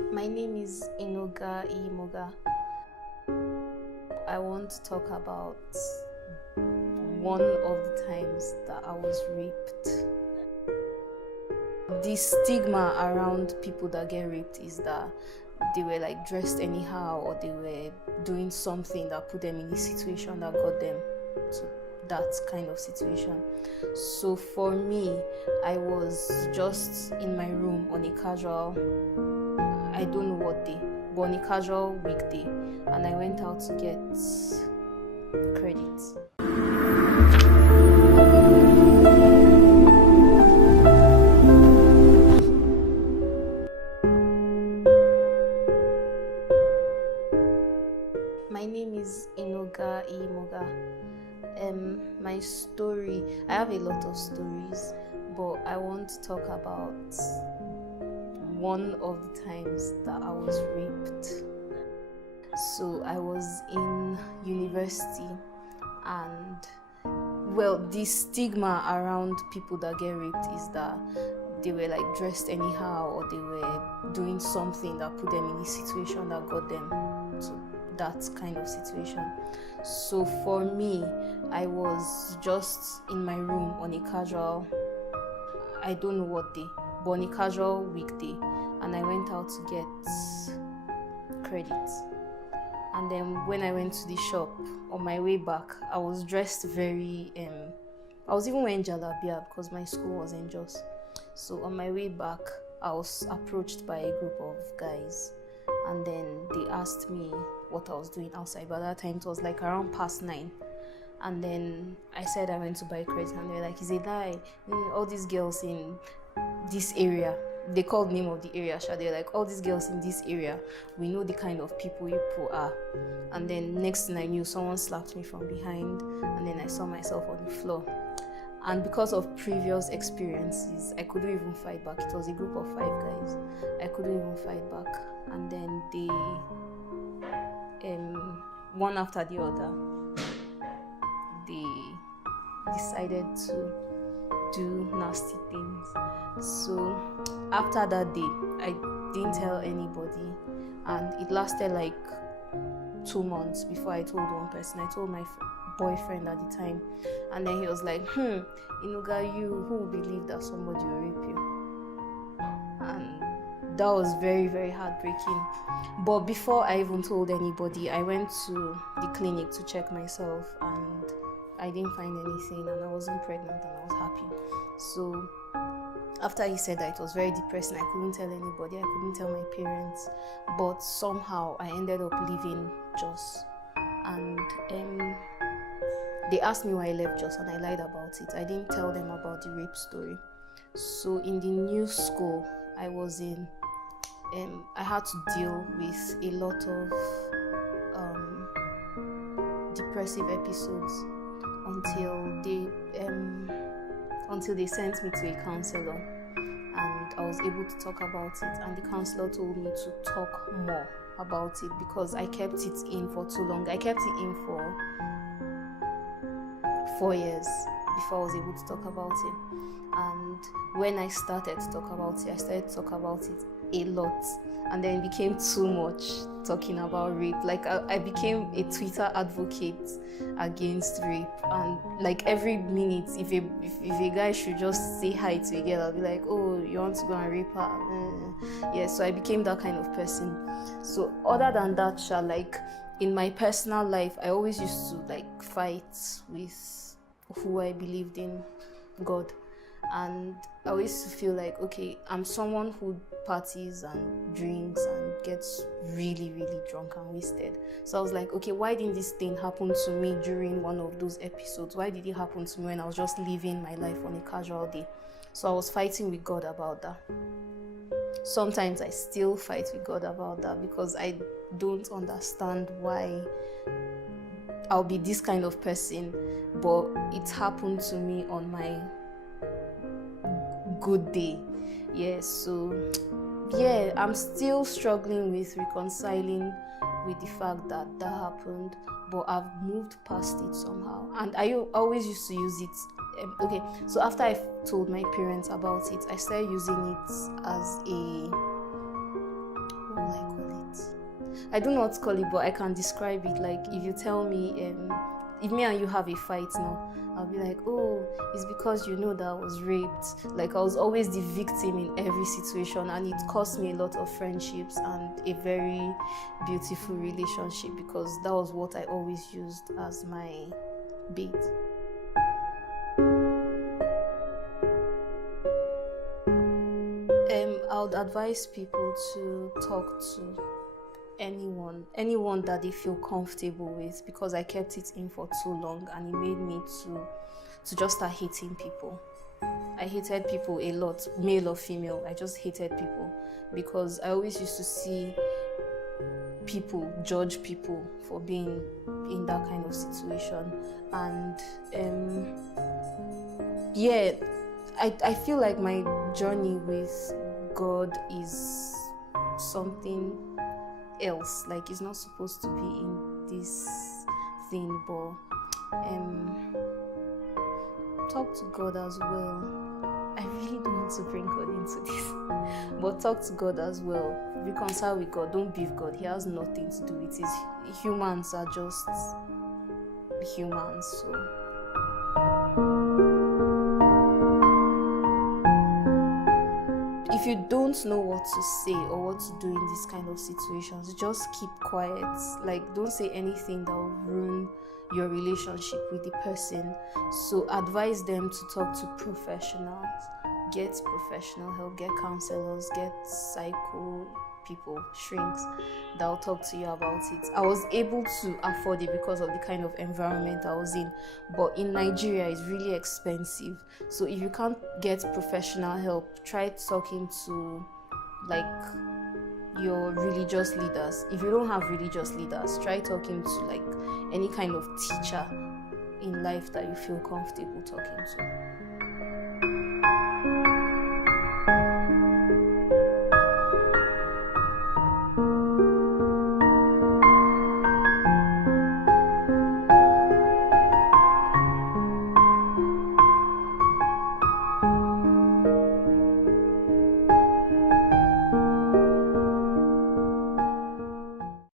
My name is Inoga. I want to talk about one of the times that I was raped. The stigma around people that get raped is that they were like dressed anyhow, or they were doing something that put them in the situation that got them to that kind of situation. So for me, I was just in my room on a casual, I don't know what day, but on a casual weekday, and I went out to get credit. My name is Inoga. My story, I have a lot of stories, but I want to talk about one of the times that I was raped. So I was in university, and the stigma around people that get raped is that they were like dressed anyhow, or they were doing something that put them in the situation that got them to that kind of situation. So for me, I was just in my room on a casual, I don't know what day, but on a casual weekday, and I went out to get credit. And then when I went to the shop, on my way back, I was dressed very I was even wearing jalabia because my school was in Jos. So on my way back, I was approached by a group of guys, and then they asked me what I was doing outside. By that time, it was like around past 9. And then I said I went to buy credit, and they were like, "Is it lie? All these girls in this area," they called the name of the area, they're like, "All these girls in this area, we know the kind of people you are." And then next thing I knew, someone slapped me from behind, and then I saw myself on the floor. And because of previous experiences, I couldn't even fight back. It was a group of 5 guys. I couldn't even fight back. And then they, one after the other, they decided to do nasty things. So after that day, I didn't tell anybody, and it lasted like 2 months before I told one person. I told my boyfriend at the time, and then he was like, Inoga, who will believe that somebody will rape you? And that was very, very heartbreaking. But before I even told anybody, I went to the clinic to check myself, and I didn't find anything, and I wasn't pregnant, and I was happy. So after he said that, it was very depressing. I couldn't tell anybody, I couldn't tell my parents, but somehow I ended up leaving Jos. And they asked me why I left Jos, and I lied about it. I didn't tell them about the rape story. So in the new school I was in, I had to deal with a lot of depressive episodes until they sent me to a counselor, and I was able to talk about it, and the counselor told me to talk more about it because I kept it in for too long. I kept it in for 4 years before I was able to talk about it. And when I started to talk about it, I started to talk about it a lot, and then it became too much talking about rape. Like I became a Twitter advocate against rape, and like every minute, if a guy should just say hi to a girl, I'll be like, "Oh, you want to go and rape her?" Yeah, so I became that kind of person. So other than that, like in my personal life, I always used to like fight with who I believed in, God. And I always feel like, okay, I'm someone who parties and drinks and gets really, really drunk and wasted. So I was like, okay, why didn't this thing happen to me during one of those episodes? Why did it happen to me when I was just living my life on a casual day? So I was fighting with God about that. Sometimes I still fight with God about that because I don't understand why I'll be this kind of person, but it happened to me on my good day. I'm still struggling with reconciling with the fact that happened, but I've moved past it somehow, and I always used to use it. So after I told my parents about it, I started using it as a I don't know what to call it, but I can describe it. Like if you tell me, if me and you have a fight now, I'll be like, oh, it's because you know that I was raped. Like I was always the victim in every situation, and it cost me a lot of friendships and a very beautiful relationship, because that was what I always used as my bait. I would advise people to talk to anyone that they feel comfortable with, because I kept it in for too long and it made me to just start hating people. I hated people a lot, male or female. I just hated people because I always used to see people judge people for being in that kind of situation. And I feel like my journey with God is something else. Like it's not supposed to be in this thing, but talk to God as well. I really don't want to bring God into this, but talk to God as well. Reconcile with God. Don't beef God. He has nothing to do with it. Humans are just humans, so. If you don't know what to say or what to do in these kind of situations, just keep quiet. Like, don't say anything that will ruin your relationship with the person. So advise them to talk to professionals. Get professional help, get counselors, get psycho people, shrinks that will talk to you about it. I was able to afford it because of the kind of environment I was in, but in Nigeria it's really expensive. So if you can't get professional help, try talking to like your religious leaders. If you don't have religious leaders, try talking to like any kind of teacher in life that you feel comfortable talking to.